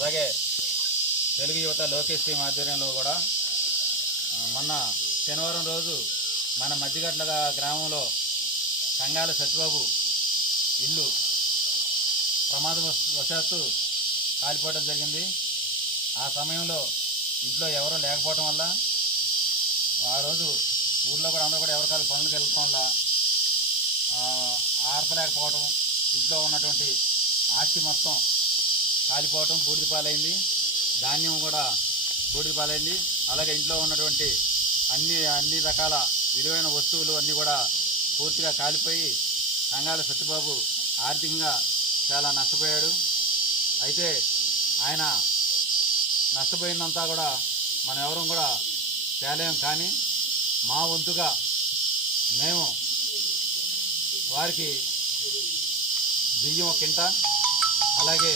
అలాగే తెలుగు యువత లోకేష్ టీం ఆధ్వర్యంలో కూడా మొన్న శనివారం రోజు మన మధ్యగట్ల గ్రామంలో కంగాల సత్యబాబు ఇల్లు ప్రమాదం వశాత్తు కాలిపోవడం జరిగింది. ఆ సమయంలో ఇంట్లో ఎవరూ లేకపోవటం వల్ల ఆ రోజు ఊర్లో కూడా అందరూ కూడా ఎవరికాలు పనులకు వెళ్ళటం వల్ల ఆ, ఆర్పలేకపోవటం ఇంట్లో ఉన్నటువంటి ఆస్తి మొత్తం కాలిపోవటం బూడిద పాలైంది. ధాన్యం కూడా బూడిద పాలైంది. అలాగే ఇంట్లో ఉన్నటువంటి అన్ని అన్ని రకాల విలువైన వస్తువులు అన్నీ కూడా పూర్తిగా కాలిపోయి కంగాల సత్యబాబు ఆర్థికంగా చాలా నష్టపోయాడు. అయితే ఆయన నష్టపోయిందంతా కూడా మనం ఎవరం కూడా తేలేం కానీ మా వంతుగా మేము వారికి బియ్యం ఒక అలాగే